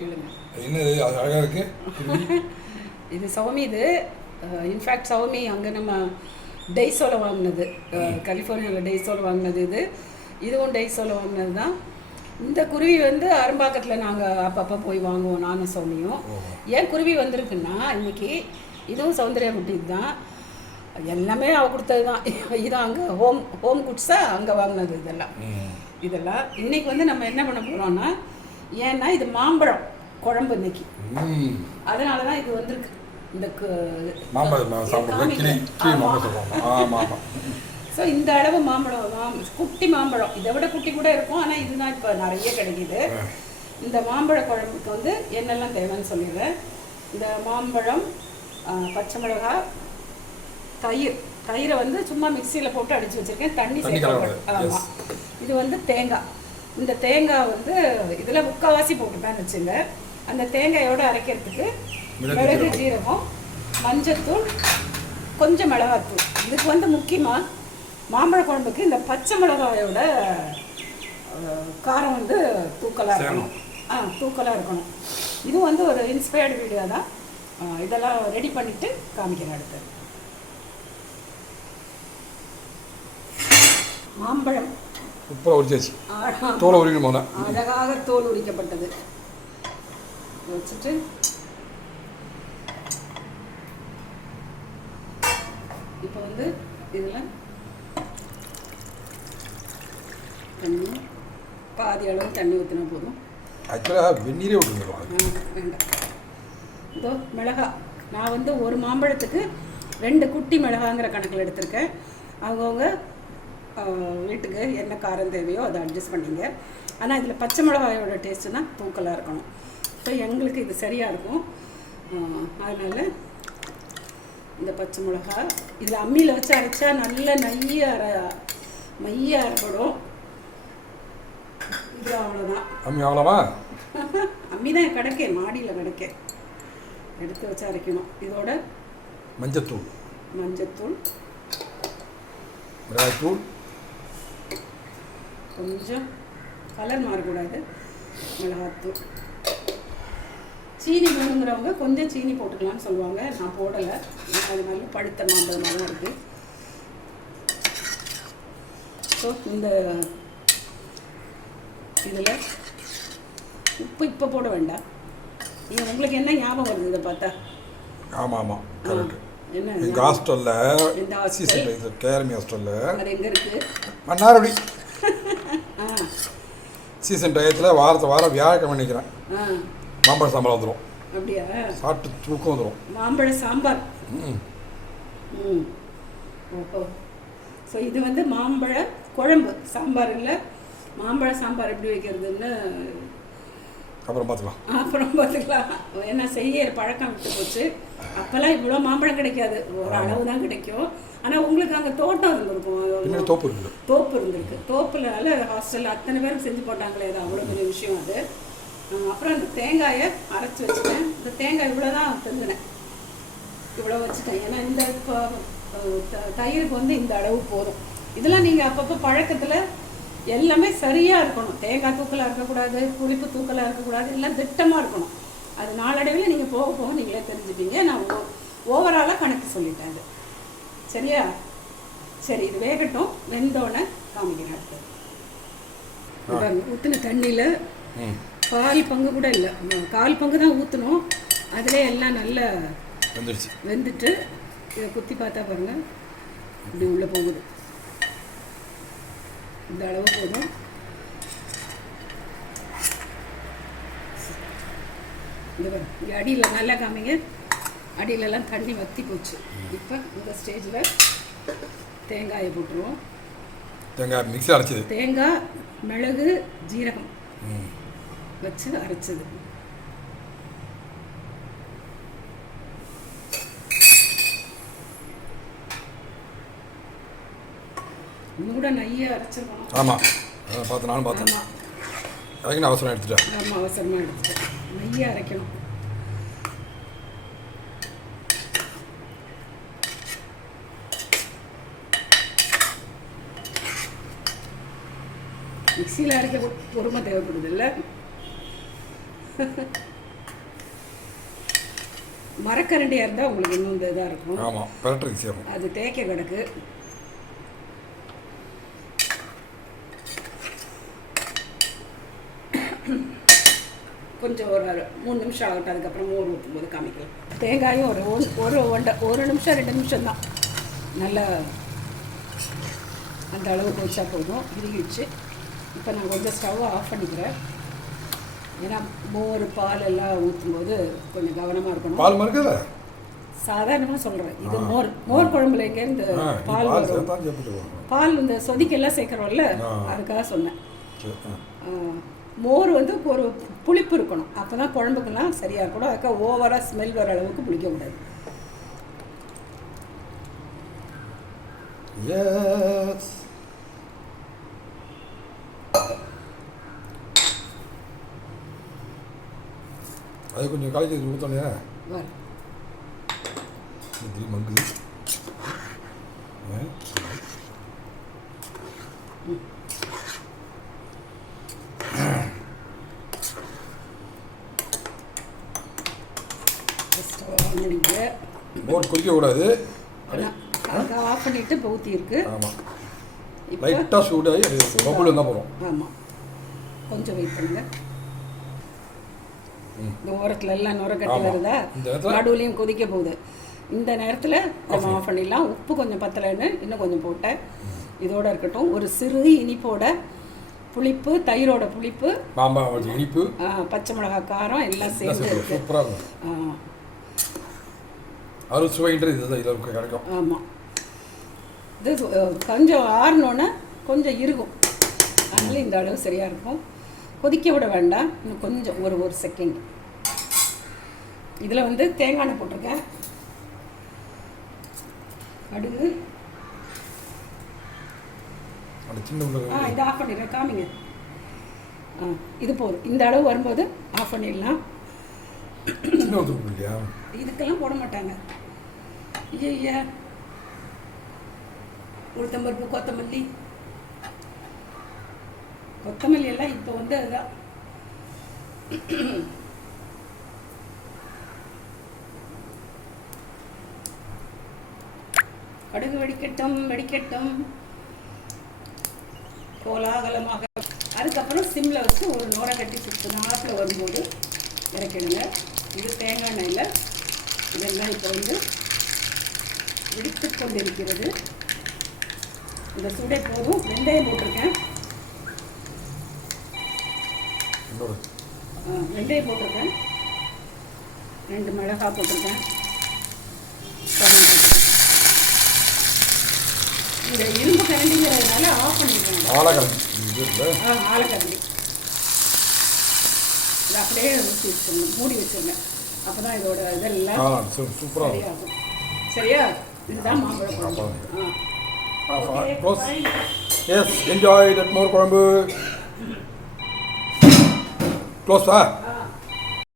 கேளுங்க. என்னது அது அழகாக இருக்கு. இது சௌமி. இது இன்ஃபேக்ட் சௌமி அங்கே நம்ம டெய்ஸோவில் வாங்கினது, கலிஃபோர்னியாவில் டெய்ஸோவில் வாங்கினது. இதுவும் டெய்ஸோவில் வாங்கினது தான். இந்த குருவி வந்து அரும்பாக்கத்தில் நாங்கள் அப்பப்போ போய் வாங்குவோம், நானும் சௌமியும். ஏன் குருவி வந்திருக்குன்னா இன்னைக்கு இதுவும் சௌந்தர்யா குட்டி தான், எல்லாமே அவள் கொடுத்தது தான். இது அங்கே ஹோம் குட்ஸாக அங்கே வாங்கினது. இதெல்லாம் இன்னைக்கு வந்து நம்ம என்ன பண்ண போகிறோம்னா, ஏன்னா இது மாம்பழம் குழம்பு இன்னைக்கு, அதனால தான் இது வந்திருக்கு. இந்த ஸோ இந்த அளவு மாம்பழம், குட்டி மாம்பழம், இதை விட குட்டி கூட இருக்கும், ஆனால் இதுதான் இப்போ நிறைய கிடைக்கிது. இந்த மாம்பழ குழம்புக்கு வந்து என்னெல்லாம் தேவைன்னு சொல்லிடுறேன். இந்த மாம்பழம், பச்சை மிளகாய், தயிரை வந்து சும்மா மிக்சியில் போட்டு அடித்து வச்சுருக்கேன், தண்ணி சேர்க்க. ஆமாம். இது வந்து தேங்காய். இந்த தேங்காய் வந்து இதில் முக்கால்வாசி போட்டுப்பேன்னு வச்சுங்க. அந்த தேங்காயோடு அரைக்கிறதுக்கு மிளகு, ஜீரகம், மஞ்சத்தூள், கொஞ்சம் மிளகாத்தூள். இதுக்கு வந்து முக்கியமாக மாம்பழ குழம்புக்கு இந்த பச்சை மிளகாயோட காரம் வந்து தூக்கலாக இருக்கணும். தூக்கலாக இருக்கணும். இது வந்து ஒரு இன்ஸ்பயர்டு வீடியோ தான். இதெல்லாம் ரெடி பண்ணிவிட்டு காமிக்கிறேன். அடுத்து மாம்பழம் சூப்பராக உரிச்சாச்சு. தோலை உரிக்கணும் போல, அழகாக தோல் உரிக்கப்பட்டது வச்சுட்டு இப்போ வந்து இதில் தண்ணி, பாதி அளவு தண்ணி ஊற்றினா போதும். ஆக்சுவலாக வெந்நீரே விட்டுருவோம். வேண்டாம். இதோ மிளகா, நான் வந்து ஒரு மாம்பழத்துக்கு 2 குட்டி மிளகாங்கிற கணக்கில் எடுத்திருக்கேன். அவங்கவுங்க வீட்டுக்கு என்ன காரம் தேவையோ அதை அட்ஜஸ்ட் பண்ணிங்க. ஆனால் இதில் பச்சை மிளகாயோட டேஸ்ட்டு தான் தூக்கலாக இருக்கணும். ஸோ எங்களுக்கு இது சரியாக இருக்கும். அதனால் இந்த பச்சை மிளகா இதில் அம்மியில் வச்சு அரைச்சா நல்ல மைய அரைப்படும். இது அவ்வளோதான். அம்மி அவ்வளோவா? அம்மி தான் கிடைக்க, மாடியில் கிடைக்க, எடுத்து வச்சு அரைக்கணும். இதோட மஞ்சத்தூள், மிளகாய்த்தூள், கொஞ்சம் கலர் மாறக்கூடாது, மிளகாத்தூள். சீனி வேணுங்கிறவங்க கொஞ்சம் சீனி போட்டுக்கலாம்னு சொல்லுவாங்க, நான் போடலை. அது நல்ல பழுத்த மாம்பழமாக தான் இருக்குது. ஸோ இந்த இதில் உப்பு இப்போ போட வேண்டாம். உங்களுக்கு என்ன ஞாபகம் வருது இதை பார்த்தா? ஆமாம் கரெக்ட். என்ன எங்கள் ஹாஸ்டலில், இந்த ஹாஸ்டலில், கேஆர்எம் ஹாஸ்டலில், அது எங்கே இருக்குது? மன்னார்குடி. சீசன் டயத்தில் வாரம் வியாழக்கிழமை நினைக்கிறேன் மாம்பழ சாம்பார் வந்துடும். அப்படியா? சாப்பிட்டு தூக்கம் வந்துடும். மாம்பழ சாம்பார். ஓஹோ. ஸோ இது வந்து மாம்பழ குழம்பு, சாம்பார் இல்லை. மாம்பழ சாம்பார் எப்படி வைக்கிறதுன்னு அப்புறம் பார்த்துக்கலாம். ஏன்னா செய்ய பழக்கம் விட்டு போச்சு. அப்போல்லாம் இவ்வளோ மாம்பழம் கிடைக்காது, ஒரு அளவு தான் கிடைக்கும். ஆனால் உங்களுக்கு அங்கே தோட்டம் இருந்திருக்கும், தோப்பு இருந்திருக்கு. தோப்புனால ஹாஸ்டலில் அத்தனை பேரும் செஞ்சு போட்டாங்களே, அது அவ்வளோ பெரிய விஷயம் அது. அப்புறம் அந்த தேங்காயை அரைச்சி வச்சுட்டேன். இந்த தேங்காய் இவ்வளோ தான் தந்துனேன், இவ்வளோ வச்சுட்டேன். ஏன்னா இந்த இப்போ தயிருக்கு வந்து இந்த அளவு போதும். இதெல்லாம் நீங்கள் அப்பப்போ பழக்கத்தில் எல்லாமே சரியாக இருக்கணும். தேங்காய் தூக்கலாக இருக்கக்கூடாது, புளிப்பு தூக்கலாக இருக்கக்கூடாது, எல்லாம் திட்டமாக இருக்கணும். அது நாளடைவில் நீங்கள் போக போக நீங்களே தெரிஞ்சுப்பீங்க. நான் ஓவராலாக கணக்கு சொல்லிட்டேன். அது சரியா? சரி, இது வேகட்டும். வெந்தோடனே காமிக்கிறேன். அடுத்து ஊற்றின தண்ணியில் பால் பங்கு கூட இல்லை, 1/4 பங்கு தான் ஊற்றணும். அதிலே எல்லாம் நல்லா வெந்துட்டு இதை குத்தி பார்த்தா பாருங்கள், இப்படி உள்ளே போகுது. இந்த அளவு போதும். இந்த அடியில் நல்லா காமிங்க, அடியிலலாம் தண்ணி வற்றி போச்சு. இப்போ இந்த ஸ்டேஜில் தேங்காயை போட்டுருவோம். தேங்காய் மிக்ஸி அரைச்சது, தேங்காய், மிளகு, ஜீரகம் வச்சு அரைச்சது. கூட நைய அரைச்சிருக்கணும். ஆமாம், நானும் பார்த்தேன். அதுக்கு நான் அவசரமாக எடுத்துட்டேன். ஆமாம், அவசரமாக எடுத்துட்டேன். நைய அரைக்கணும். மிக்சியில் அரைக்க பொறுமை தேவைப்படுது இல்லை? மரக்கரண்டியாக இருந்தால் உங்களுக்கு இன்னும் இந்த இதாக இருக்கும். ஆமாம், பெரட்டர் ஈஸியாக இருக்கும். அது தேய்க்க கிடக்கு. கொஞ்சம் ஒரு 3 நிமிஷம் ஆகட்டும், அதுக்கப்புறம் மோர் ஊற்றும் போது காமிக்கலாம். தேங்காயும் ஒரு நிமிஷம் 2 நிமிஷம் தான், நல்லா அந்த அளவுக்கு வச்சா போதும். இறுகிடுச்சு. இப்போ நான் கொஞ்சம் ஸ்டவ்வை ஆஃப் பண்ணிக்கிறேன். ஏன்னா மோர் பால் எல்லாம் ஊற்றும்போது கொஞ்சம் கவனமாக இருக்கணும். பால் மறுக்கல சாதாரணமாக சொல்கிறேன். இது மோர் குழம்புல எங்கேருந்து பால் பால் இந்த சொதிக்கெல்லாம் சேர்க்குறோம்ல, அதுக்காக சொன்னேன். மோர் வந்து ஒரு புளிப்பு இருக்கணும், அப்போ தான் குழம்புக்கெல்லாம் சரியாக இருக்கணும். அதுக்காக ஓவராக ஸ்மெல் வர அளவுக்கு பிடிக்கக்கூடாது. அது கொஞ்சம் கலைச்சி ஊற்றலையா மங்கு. மோர் குடிக்கக்கூடாது. ஆஃப் பண்ணிவிட்டு இப்போ ஊற்றிருக்கு. ஆமாம், லைட்டாக சூடாகி அது பபுள் இருந்தால் போகிறோம். ஆமாம், கொஞ்சம் வெயிட் பண்ணுங்கள். இந்த ஓரத்தில் எல்லாம் நுர கட்டி வருதா, நடுவுலையும் கொதிக்க போகுது. இந்த நேரத்தில் நம்ம ஆஃப் பண்ணிடலாம். உப்பு கொஞ்சம் பத்தலைன்னு இன்னும் கொஞ்சம் போட்டேன். இதோட இருக்கட்டும். ஒரு சிறு இனிப்போட புளிப்பு, தயிரோட புளிப்பு, இனிப்பு, பச்சை மிளகாய் காரம் எல்லாம் சேர்ந்து இருக்கு. கிடைக்கும். ஆமாம், இது கொஞ்சம் ஆறினோன்னே கொஞ்சம் இருக்கும், அதனால இந்த அளவு சரியாக இருக்கும். கொதிக்க விட வேண்டாம், இன்னும் கொஞ்சம் ஒரு செகண்ட். இதில் வந்து தேங்காய் எண்ணெய் போட்டிருக்கேன், கடுகு. இதை ஆஃப் பண்ணிடுறேன், காமிங்க. இது போதும். இந்த அளவு வரும்போது ஆஃப் பண்ணிடலாம். இதுக்கெல்லாம் போட மாட்டாங்க. ஐயா, உளுத்தம்பருப்பு, கொத்தமல்லி எல்லாம் இப்போ வந்து அதுதான். கடுகு வெடிக்கட்டும் கோலாகலமாக. அதுக்கப்புறம் சிம்மில் வச்சு ஒரு நுரை கட்டி சுற்று நாட்டில் வரும்போது இறக்கிடுங்க. இது தேங்காய் எண்ணெயில் இதெல்லாம் இப்போ வந்து வெடித்து கொண்டிருக்கிறது. இந்த சுடை போதும். வெந்தயம் போட்டிருக்கேன், வெந்தயம் போட்டிருக்கேன், 2 மிளகாய் போட்டிருக்கேன். இந்த இரும்பு கரண்டிங்கிறதுனால ஆஃப் பண்ணிருக்கேன். ஆலக்கரண்டி இதை அப்படியே ஊற்றி வச்சிடணும், மூடி வச்சிருங்க. அப்போ தான் இதோட இதெல்லாம் சரியாகும். சரியா? இதுதான் மாம்பழ குழம்பு. Yes, enjoy that more குழம்பு. Close,